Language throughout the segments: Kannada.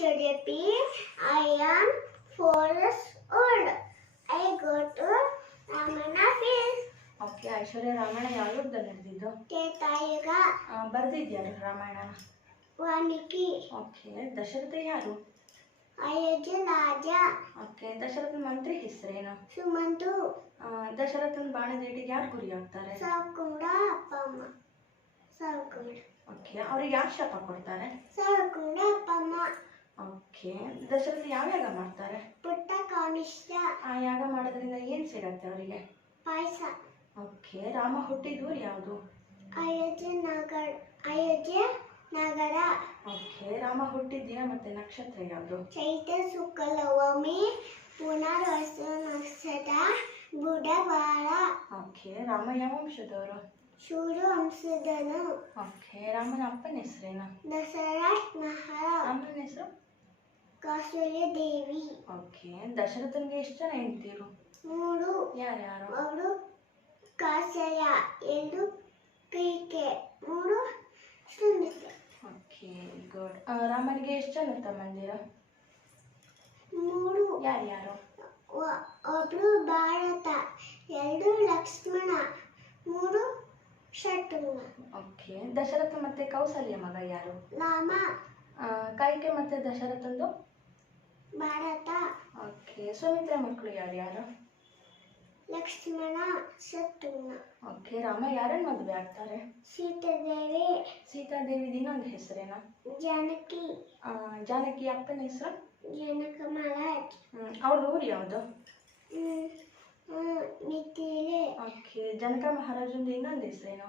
Shuripi. I am 4 years old. I go to Ramana field. Okay Aishwarya Ramayana ಯಾವ ಯುಗದಲ್ಲಿ ನಡೆದಿದ್ದು? Tretayuga. ಬರ್ದಿದ್ಯಾರು ರಾಮಾಯಣನ? Valmiki. ಓಕೆ ದಶರಥ ಯಾರು? Ayodhya Raja. ಓಕೆ ದಶರಥನ ಮಂತ್ರಿ ಹೆಸರೇನು? Sumantu. ದಶರಥನ ಬಾಣದೇಟಿಗೆ ಯಾರು ಗುರಿ ಆಗ್ತಾರೆ? Savkunda Appamma. Savkunda. ಓಕೆ ಅವ್ರಿಗೆ ಯಾರು ಶಾಪ ಕೊಡ್ತಾರೆ? Savkunda Appamma. ಓಕೆ ದಶರಥ ಯಾವ ಯಾಗ ಮಾಡ್ತಾರೆ? Putta Kanishya. ಆ ಯಾಗ ಮಾಡೋದ್ರಿಂದ ಏನ್ ಸಿಗತ್ತೆ ಅವರಿಗೆ? Paisa. ಓಕೆ ರಾಮ ಹುಟ್ಟಿದ ಊರು ಯಾವುದು? Ayodhya Nagara. ಓಕೆ ರಾಮ ಹುಟ್ಟಿದ ದಿನ ಮತ್ತೆ ನಕ್ಷತ್ರ ಯಾವುದು? ಚೈತ್ರ ಶುಕ್ಲ ನವಮಿ ಪುನರ್ವಸು ನಕ್ಷತ್ರ ಬುಧವಾರ. ಓಕೆ ರಾಮ ಯಾವ ವಂಶದವರು? ಸೂರ್ಯ ವಂಶದನು. ಓಕೆ ರಾಮನ ಅಪ್ಪನ ಹೆಸರೇನು? ದಶರಥ ಮಹಾರಾಜ. ಅಮ್ಮನ ಹೆಸರು? ಕೌಸಲ್ಯ ದೇವಿ. ಓಕೆ ದಶರಥನ್ಗೆ ಎಷ್ಟು ಜನ ಹೆಂಡತಿರು? 3. ಯಾರ್ಯಾರು? ಅವರು ಕೌಸಲ್ಯ, 2 ಕೈಕೆ, 3 ಸುಮಿತ್ರ. Okay good. ರಾಮನಿಗೆ ಎಷ್ಟು ಜನ ತಮ್ಮಂದಿರ? 3. ಯಾರ್ಯಾರು? ಒಬ್ರು ಭಾರತ, 2 ಲಕ್ಷ್ಮಣ, 3 ಶತ್ರುಘ್ನ. ಓಕೆ ದಶರಥ ಮತ್ತೆ ಕೌಸಲ್ಯ ಮಗ ಯಾರು? ರಾಮ. ಕೈಕೆ ಮತ್ತೆ ದಶರಥಂದು? ಭಾರತ. ಓಕೆ ಸುಮಿತ್ರ ಮಕ್ಕಳು ಯಾರ್ಯಾರು? ಲಕ್ಷ್ಮಣ, ಶತ್ರುಘ್ನ. ಓಕೆ ರಾಮ ಯಾರನ್ನ ಮದುವೆ ಆಗ್ತಾರೆ? ಸೀತಾದೇವಿ. ಸೀತಾದೇವಿದ ಇನ್ನೊಂದು ಹೆಸರೇನು? ಜಾನಕಿ. ಜಾನಕಿ ಅಪ್ಪನ ಹೆಸರು? ಜನಕ ಮಹಾರಾಜ್. ಅವ್ರದ್ದು ಊರು ಯಾವುದು? ಮಿಥಿಲೆ. ಓಕೆ ಜನಕ ಮಹಾರಾಜಂದು ಇನ್ನೊಂದು ಹೆಸರೇನು?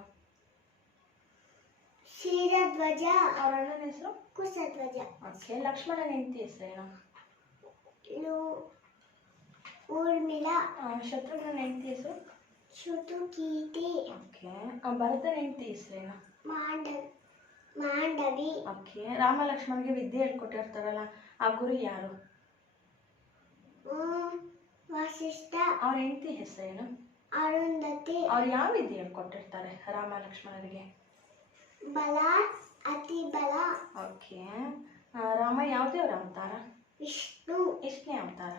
ಕ್ಷೀರಧ್ವಜ. ಅವ್ರ ಅಣ್ಣನ ಹೆಸರು? ಕುಶಧ್ವಜ. ಓಕೆ ಲಕ್ಷ್ಮಣನ ಹೆಂಡತಿ ಹೆಸರೇನು? ಊರ್ಮಿಳಾ. ಶತ್ರುಘ್ನ ಹೆಂಡತಿ ಹೆಸರು? ಶುತುಕೀರ್ತಿ. ಓಕೆ ಭರತನ ಹೆಂಡತಿ ಹೆಸರೇನು? ಮಾಂಡವಿ. ಓಕೆ ರಾಮ ಲಕ್ಷ್ಮಣಗೆ ವಿದ್ಯೆ ಹೇಳ್ಕೊಟ್ಟಿರ್ತಾರಲ್ಲ ಆ ಗುರು ಯಾರು? ವಸಿಷ್ಠ. ಅವ್ರ ಹೆಂಡತಿ ಹೆಸರೇನು? ಅರುಂಧತಿ. ಅವ್ರು ಯಾವ ವಿದ್ಯೆ ಹೇಳ್ಕೊಟ್ಟಿರ್ತಾರೆ ರಾಮ ಲಕ್ಷ್ಮಣರಿಗೆ? ಬಲ, ಅತಿ ಬಲ. ಓಕೆ ರಾಮ ಯಾವ ದೇವರ ಅವತಾರ? ವಿಷ್ಣು. ಎಷ್ಟನೇ ಅವತಾರ?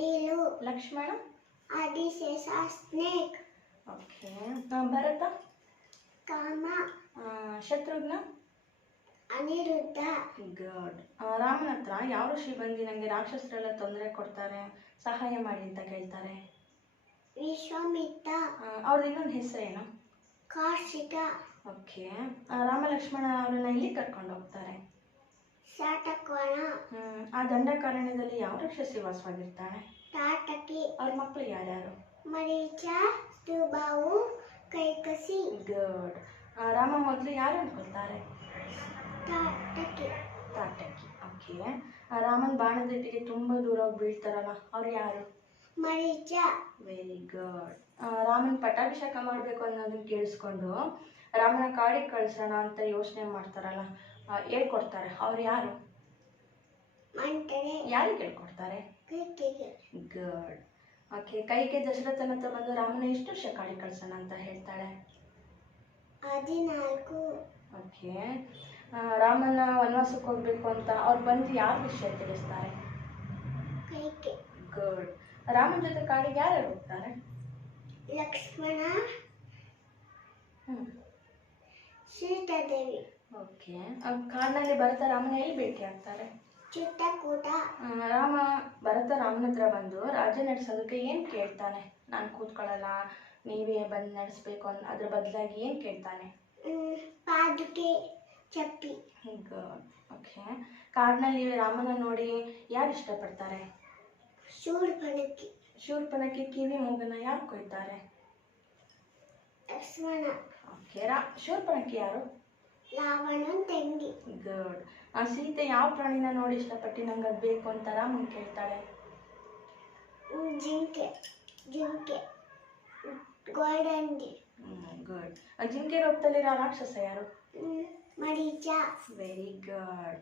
7. ಲಕ್ಷ್ಮಣ? ಆದಿಶೇಷ ಸ್ನೇಕ್. ಓಕೆ ಭರತ? ಕಾಮ. ಶತ್ರುಘ್ನ? ಅನಿರುದ್ಧ. ಗುಡ್. ರಾಮನ ಹತ್ರ ಯಾವ ಋಷಿ ಬಂದು ನನಗೆ ರಾಕ್ಷಸರೆಲ್ಲ ತೊಂದರೆ ಕೊಡ್ತಾರೆ ಸಹಾಯ ಮಾಡಿ ಅಂತ ಕೇಳ್ತಾರೆ? ವಿಶ್ವಾಮಿತ್ರ. ಅವ್ರದ್ದು ಇನ್ನೊಂದು ಹೆಸರೇನು? ಕಾರ್ಷಿಕ. ಓಕೆ ರಾಮ ಲಕ್ಷ್ಮಣ ಅವರನ್ನ ಇಲ್ಲಿ ಕರ್ಕೊಂಡು ಹೋಗ್ತಾರೆ? ಶಾಟಕೋಣ. ಆ ದಂಡಕಾರಣ್ಯದಲ್ಲಿ ಯಾವ ರಾಕ್ಷಸಿ ವಾಸವಾಗಿರ್ತಾಳೆ? ತಾಟಕಿ. ಅವ್ರ ಮಕ್ಕಳು ಯಾರ್ಯಾರು? ಮರೀಚ, ಸುಬಾಹು, ಕೈಕಸಿ. ಗುಡ್. ರಾಮ ಮೊದಲು ಯಾರು ಅನ್ಕೊಳ್ತಾರೆ? ತಾಟಕಿ. ತಾಟಕಿ. ಓಕೆ ರಾಮನ್ ಬಾಣದಟ್ಟಿಗೆ ತುಂಬ ದೂರ ಹೋಗಿ ಬೀಳ್ತಾರಲ್ಲ ಅವ್ರು ಯಾರು? ಮರೀಚ. Very good. ರಾಮನ್ ಪಟ್ಟಾಭಿಷೇಕ ಮಾಡಬೇಕು ಅನ್ನೋದನ್ನ ಕೇಳಿಸ್ಕೊಂಡು ರಾಮನ ಕಾಡಿಗೆ ಕಳ್ಸೋಣ ಅಂತ ಯೋಚನೆ ಮಾಡ್ತಾರಲ್ಲ ಹೇಳ್ಕೊಡ್ತಾರೆ ಅವ್ರು ಯಾರು? ಮಂಟನೆ. ಯಾರಿಗೆ ಹೇಳ್ಕೊಡ್ತಾರೆ? ಕೈಕೆಗೆ. ಗುಡ್. ಓಕೆ ಕೈಗೆ ದಶರಥನ ಹತ್ರ ಬಂದು ರಾಮನ ಎಷ್ಟು ವರ್ಷ ಕಾಡಿಗೆ ಕಳ್ಸೋಣ ಅಂತ ಹೇಳ್ತಾಳೆ? 14. ಓಕೆ ರಾಮನ ವನವಾಸಕ್ಕೆ ಹೋಗ್ಬೇಕು ಅಂತ ಅವ್ರು ಬಂದು ಯಾರ ವಿಷಯ ತಿಳಿಸ್ತಾರೆ? ಕೈಕೆ. ಗುಡ್. ರಾಮನ ಜೊತೆ ಕಾಡಿಗೆ ಯಾರು ಹೋಗ್ತಾರೆ? ಲಕ್ಷ್ಮಣ, ಸೀತಾದೇವಿ. ಓಕೆ ಕಾಡಿನಲ್ಲಿ ಭರತ ರಾಮನ ಎಲ್ಲಿ ಭೇಟಿ ಆಗ್ತಾರೆ? ಚಿತ್ರಕೂಟ. ರಾಮ ಭರತ ರಾಮನ ಹತ್ರ ಬಂದು ರಾಜ್ಯ ನಡೆಸೋದಕ್ಕೆ ಏನು ಕೇಳ್ತಾನೆ? ನಾನು ಕೂತ್ಕೊಳ್ಳಲ್ಲ ನೀವೇ ಬಂದು ನಡೆಸ್ಬೇಕು ಅದ್ರ ಬದಲಾಗಿ ಏನು ಕೇಳ್ತಾನೆ? ಪಾದುಕೆ, ಚಪ್ಪಿ. ಗುಡ್. ಓಕೆ ಕಾಡಿನಲ್ಲಿ ರಾಮನ ನೋಡಿ ಯಾರು ಇಷ್ಟಪಡ್ತಾರೆ? ಶೂರ್ಪಣಖಿ. ಶೂರ್ಪಣಖಿ ಕಿವಿ ಮೂಗನ್ನ ಯಾರು ಕೊಯ್ತಾರೆ? ಲಕ್ಷ್ಮಣ. ಓಕೆ ಶೂರ್ಪಣಖಿ ಯಾರು? ರಾವಣನ್ ತಂಗಿ. ಗುಡ್. ಸೀತೆ ಯಾವ ಪ್ರಾಣಿನ ನೋಡಿ ಇಷ್ಟಪಟ್ಟು ನಂಗೆ ಅದು ಬೇಕು ಅಂತ ರಾಮನ್ ಕೇಳ್ತಾಳೆ? ಜಿಂಕೆ. ಗೋಲ್ಡನ್. ಗುಡ್. ಜಿಂಕೆ ರೂಪದಲ್ಲಿರೋ ರಾಕ್ಷಸ ಯಾರು? ಮರೀಚ. Very good.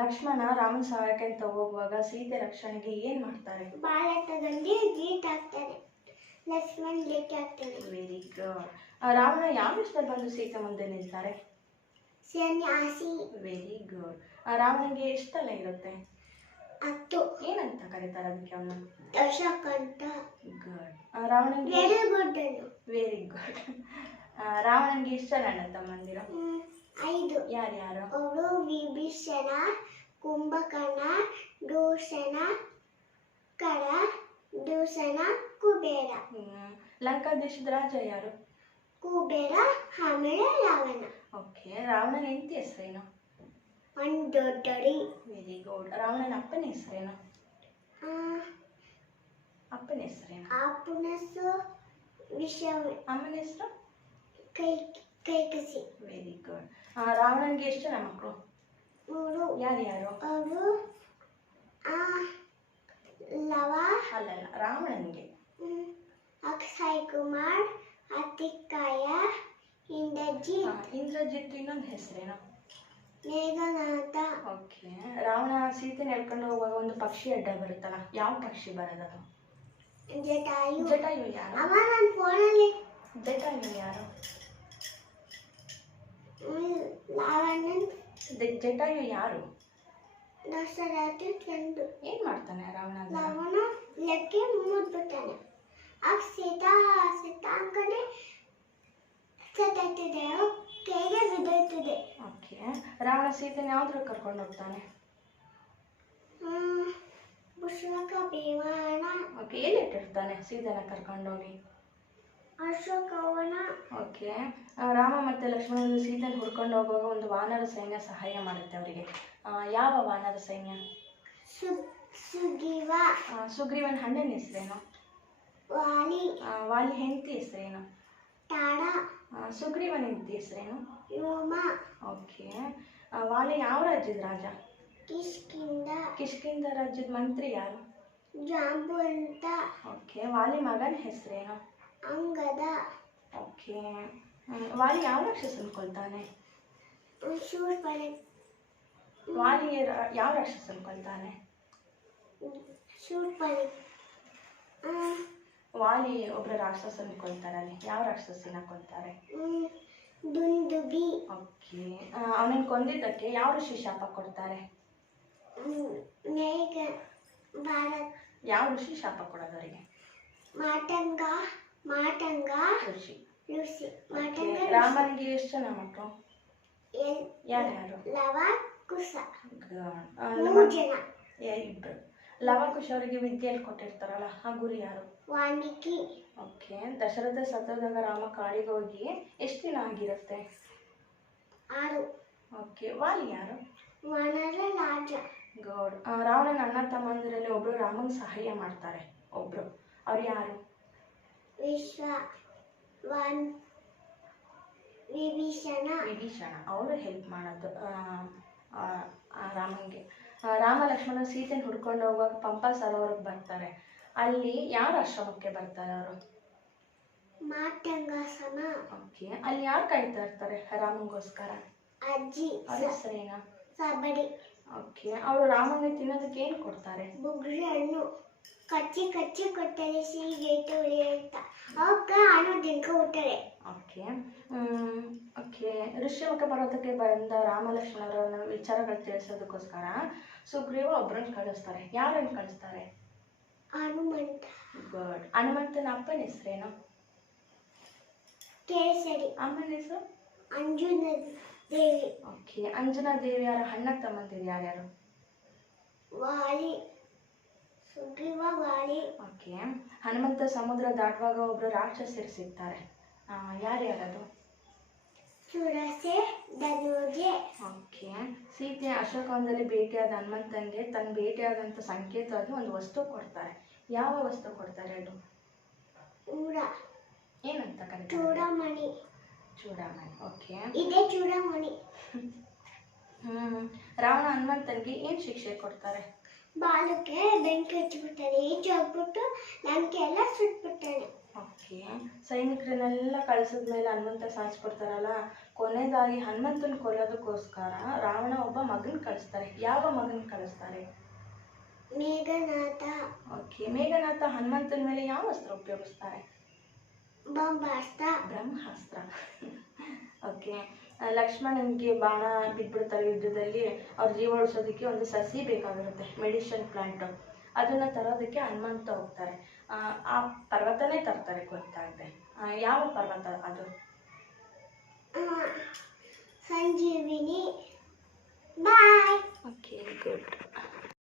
ಲಕ್ಷ್ಮಣ ರಾಮನ ಸಹಾಯಕ್ಕೆ ಅಂತ ಹೋಗುವಾಗ ಸೀತೆ ರಕ್ಷಣೆಗೆ ಏನು ಮಾಡ್ತಾರೆ? ಬಾಳ ತಗೊಂಡು ಗೀಟ್ ಹಾಕ್ತಾರೆ. ಲಕ್ಷ್ಮಣ್ ಗೀಟ್ ಹಾಕ್ತಾರೆ. Very good. ರಾವಣ ಯಾವ ಇಷ್ಟದಲ್ಲಿ ಬಂದು ಸೀತೆ ಮುಂದೆ ನಿಲ್ತಾರೆ? ಸನ್ಯಾಸಿ. Very good. ರಾವಣನಿಗೆ ಎಷ್ಟು ತಲೆ ಇರುತ್ತೆ? 10. ಏನಂತ ಕರೀತಾರೆ ಅದಕ್ಕೆ ಅವನು? ದಶಕಂಠ. ಗುಡ್. ರಾವಣನಿಗೆ ವೆರಿ ಗುಡ್ ಅನ್ನು. Very good. ರಾವಣನಿಗೆ ಎಷ್ಟು ಜನ ಅಣ್ಣ ತಮ್ಮಂದಿರು? 5. ಯಾರ್ಯಾರು? ಅವರು ವಿಭೀಷಣ, ಕುಂಭಕರ್ಣ, ದೂಷಣ, ಕರ, ದೂಷಣ, ಕುಬೇರ. ಲಂಕಾ ದೇಶದ ರಾಜ ಯಾರು? ಕುಬೇರ, ಆಮೇಲೆ ರಾವಣ. ಓಕೆ. ರಾವಣನ ಹೆಂಡತಿ ಹೆಸರೇನು? ಮಂಡೋದರಿ. Very good. ರಾವಣನ ಅಪ್ಪನ ಹೆಸರೇನು? ಅಪ್ಪನ ಹೆಸರೇನು? ಅಪ್ಪನ ಹೆಸರು ಅಮ್ಮನ ಹೆಸರು? ಕೈಕಸಿ. Very good. ರಾವಣನಿಗೆ ಎಷ್ಟು ಜನ ಮಕ್ಕಳು? 3. ಯಾರ್ಯಾರು? ಅವರು ಲವ. ಅಲ್ಲಲ್ಲ, ರಾವಣನಿಗೆ. ಅಕ್ಷಯ್ ಕುಮಾರ್, ಅತಿಕಾಯ, ಇಂದ್ರಜಿತ್. ಇಂದ್ರಜಿತ್ ಇನ್ನೊಂದು ಹೆಸರೇನು? ಮೇಘನಾಥ. ಓಕೆ. ರಾವಣ ಸೀತೆನ ಹೇಳ್ಕೊಂಡು ಹೋಗುವಾಗ ಒಂದು ಪಕ್ಷಿ ಅಡ್ಡ ಬರುತ್ತಲ್ಲ, ಯಾವ ಪಕ್ಷಿ ಬರೋದದು? ಜಟಾಯು. ಜಟಾಯು ಯಾರು? ಅವ ನನ್ನ ಫೋನಲ್ಲಿ. ಜಟಾಯು ಯಾರು? ರಾವಣನ್. ಜಟಾಯು ಯಾರು? ದಶರಥ ಫ್ರೆಂಡು. ಏನ್ ಮಾಡ್ತಾನೆ ರಾವಣ? ರಾವಣ ಲೆಕ್ಕೆ ಮುದ್ಬಿಟ್ಟಾನೆ. ಆಗ ಸೀತಾ ಅಂಕನೆ ಸತ್ತಾಗ್ತಿದೆ, ಕೈಗೆ ಬಿದ್ದೋಯ್ತದೆ. ಓಕೆ. ರಾವಣ ಸೀತೆನ ಯಾವ್ದ್ರ ಕರ್ಕೊಂಡು ಹೋಗ್ತಾನೆ? ಪುಷ್ಪಕ ವಿಮಾನ. ಓಕೆ. ಎಲ್ಲಿ ಇಟ್ಟಿರ್ತಾನೆ ಸೀತೆನ ಕರ್ಕೊಂಡೋಗಿ? ಅಶೋಕವನ. ಓಕೆ. ರಾಮ ಮತ್ತೆ ಲಕ್ಷ್ಮಣರು ಸೀತೆನ ಹುಡ್ಕೊಂಡು ಹೋಗುವಾಗ ಒಂದು ವಾನರ ಸೈನ್ಯ ಸಹಾಯ ಮಾಡುತ್ತೆ ಅವರಿಗೆ. ಯಾವ ವಾನರ ಸೈನ್ಯ? ಸುಗ್ರೀವ. ಸುಗ್ರೀವನ ಹಣ್ಣನ ಹೆಸರೇನು? ವಾಲಿ. ವಾಲಿ ಹೆಂಡತಿ ಹೆಸರೇನು? ತಾಡ. ಸುಗ್ರೀವನ ಹೆಂಡತಿ ಹೆಸರೇನು? ರೋಮ. ಓಕೆ. ವಾಲಿ ಯಾವ ರಾಜ್ಯದ ರಾಜ? ಕಿಷ್ಕಿಂಧ. ಕಿಷ್ಕಿಂಧ ರಾಜ್ಯದ ಮಂತ್ರಿ ಯಾರು? ಜಾಂಬುವಂತ. ಓಕೆ. ವಾಲಿ ಮಗನ ಹೆಸರೇನು? ಅಂಗದ. ಓಕೆ. ವಾಲಿ ಯಾವ ರಾಕ್ಷಸನ ಕೊಲ್ತಾನೆ? ಶೂರ್ಪಣೆ. ವಾಲಿ ಯಾವ ರಾಕ್ಷಸನ ಕೊಲ್ತಾನೆ? ಶೂರ್ಪಣೆ. ವಾಲಿ ಒಬ್ಬರ ರಾಕ್ಷಸನ ಕೊಲ್ತಾರಲ್ಲಿ, ಯಾವ ರಾಕ್ಷಸನ ಕೊಲ್ತಾರೆ? ದುಂದುಬಿ. ಓಕೆ. ಅವನನ್ನು ಕೊಂದಿದ್ದಕ್ಕೆ ಯಾವ ಋಷಿ ಶಾಪ ಕೊಡ್ತಾರೆ? ಮೇಘ ಭಾರತ್. ಯಾವ ಋಷಿ ಶಾಪ ಕೊಡೋದವರಿಗೆ? ಮಾಟಂಗ. ಋಷಿ. ಋಷಿ. ಮಾಟಂಗ. ರಾಮನಿಗೆ ಎಷ್ಟು ಜನ ಮಕ್ಕಳು? ಯಾರ್ಯಾರು? ಲವ, ಕುಶ. 3 ಜನ. 2. ಲವಕುಶ ಅವರಿಗೆ ವಿದ್ಯೆಯಲ್ಲಿ ಕೊಟ್ಟಿರ್ತಾರಲ್ಲ, ಆ ಗುರು ಯಾರು? ವಾಲ್ಮೀಕಿ. ಓಕೆ. ದಶರಥ ಸತ್ತದಾಗ ರಾಮ ಕಾಡಿಗೆ ಹೋಗಿ ಎಷ್ಟು ದಿನ ಆಗಿರುತ್ತೆ? 6. ಓಕೆ. ವಾಲಿ ಯಾರು? ವಾನರ ರಾಜ. ಗುಡ್. ರಾವಣನ ಅಣ್ಣ ತಮ್ಮಂದಿರಲ್ಲಿ ಒಬ್ರು ರಾಮನ್ ಸಹಾಯ ಮಾಡ್ತಾರೆ, ಒಬ್ರು. ಅವ್ರು ಯಾರು? ವಿಭೀಷಣ. ಅವರು ಹೆಲ್ಪ್ ಮಾಡೋದು ರಾಮನ್ಗೆ. ರಾಮ ಲಕ್ಷ್ಮಣ ಸೀತೆನ ಹುಡ್ಕೊಂಡು ಹೋಗುವಾಗ ಪಂಪಾ ಸರೋವರಕ್ಕೆ ಬರ್ತಾರೆ. ಅಲ್ಲಿ ಯಾರ ಆಶ್ರಮಕ್ಕೆ ಬರ್ತಾರೆ ಅವರು? ಮಾಟಂಗಾಸನ. ಓಕೆ. ಅಲ್ಲಿ ಯಾರು ಕಾಯ್ತಾ ಇರ್ತಾರೆ ರಾಮನ್ಗೋಸ್ಕರ? ಅಜ್ಜಿ. ಅವ್ರ ಹೆಸರೇನ? ಸಬಡಿ. ಓಕೆ. ಅವರು ರಾಮನಿಗೆ ತಿನ್ನೋದಕ್ಕೆ ಏನು ಕೊಡ್ತಾರೆ? ಬುಗ್ರಿ ಹಣ್ಣು ಕಚ್ಚಿ ಕೊಡ್ತಾರೆ, ಸೀಗೈತೆ ಉಳಿ ಅಂತ. ಅವಕ್ಕ ಹಣ್ಣು ತಿನ್ಕ ಕೊಡ್ತಾರೆ. ಓಕೆ. ಓಕೆ. ಋಷಿಮುಖ ಪರ್ವತಕ್ಕೆ ಬಂದ ರಾಮ ಲಕ್ಷ್ಮಣರ ವಿಚಾರಗಳು ತಿಳಿಸೋದಕ್ಕೋಸ್ಕರ ಸುಗ್ರೀವ ಒಬ್ಬರನ್ನು ಕಳಿಸ್ತಾರೆ. ಯಾರನ್ನು ಕಳಿಸ್ತಾರೆ? ಹನುಮಂತ. ಗುಡ್. ಹನುಮಂತನ ಅಪ್ಪನ ಹೆಸರೇನು? ಕೇಸರಿ. ಅಮ್ಮನ ಹೆಸರು? ಅಂಜನ ದೇವಿ. ಓಕೆ. ಅಂಜನಾ ದೇವಿಯರ ಅಣ್ಣ ತಮ್ಮಂದಿರು ಯಾರ್ಯಾರು? ವಾಲಿ. ಸುಗ್ರೀವ, ವಾಲಿ. ಓಕೆ. ಹನುಮಂತ ಸಮುದ್ರ ದಾಟುವಾಗ ಒಬ್ರು ರಾಕ್ಷಸರು ಸಿಗ್ತಾರೆ, ಯಾರ್ಯಾರದು? ಸುರಸೆ, ಧನುಜೆ. ಓಕೆ. ಸೀತೆ ಅಶೋಕವನದಲ್ಲಿ ಭೇಟಿಯಾದ ಹನುಮಂತನಿಗೆ ತನ್ನ ಭೇಟಿಯಾದಂಥ ಸಂಕೇತವಾಗಿ ಒಂದು ವಸ್ತು ಕೊಡ್ತಾರೆ. ಯಾವ ವಸ್ತು ಕೊಡ್ತಾರೆ ಅದು? ಏನಂತ ಕರೀತಾರೆ? ಚೂಡಮಣಿ. ಓಕೆ. ಇದೇ ಚೂಡಮಣಿ. ರಾವಣ ಹನುಮಂತನಿಗೆ ಏನು ಶಿಕ್ಷೆ ಕೊಡ್ತಾರೆ? ಬಾಲಕ್ಕೆ ಬೆಂಕಿ ಹಚ್ಚಿಬಿಡ್ತಾನೆ, ಈಚೆ ಹೋಗ್ಬಿಟ್ಟು ಲಂಕೆ ಎಲ್ಲ ಸುಟ್ಬಿಡ್ತಾನೆ. ಓಕೆ. ಸೈನಿಕರನ್ನೆಲ್ಲ ಕಳಿಸಿದ್ಮೇಲೆ ಹನುಮಂತ ಸಾಯಿಸ್ಬಿಡ್ತಾರಲ್ಲ, ಕೊನೆಯದಾಗಿ ಹನುಮಂತನ ಕೊಲ್ಲೋದಕ್ಕೋಸ್ಕರ ರಾವಣ ಒಬ್ಬ ಮಗನ ಕಳಿಸ್ತಾರೆ. ಯಾವ ಮಗನ ಕಳಿಸ್ತಾರೆ? ಮೇಘನಾಥ. ಓಕೆ. ಮೇಘನಾಥ ಹನುಮಂತನ ಮೇಲೆ ಯಾವ ಅಸ್ತ್ರ ಉಪಯೋಗಿಸ್ತಾರೆ? ಬ್ರಹ್ಮಾಸ್ತ್ರ. ಬ್ರಹ್ಮಾಸ್ತ್ರ. ಓಕೆ. ಲಕ್ಷ್ಮಣನಿಗೆ ಬಾಣ ಬಿದ್ಬಿಡ್ತಾರೆ ಯುದ್ಧದಲ್ಲಿ, ಅವ್ರ ಜೀವ ಉಳಿಸೋದಕ್ಕೆ ಒಂದು ಸಸಿ ಬೇಕಾಗಿರುತ್ತೆ, ಮೆಡಿಷನ್ ಪ್ಲಾಂಟ್. ಅದನ್ನು ತರೋದಕ್ಕೆ ಹನುಮಂತ ಹೋಗ್ತಾರೆ. ಆ ಪರ್ವತನೇ ತರ್ತಾರೆ ಗೊತ್ತಾಗದೆ. ಯಾವ ಪರ್ವತ ಅದು?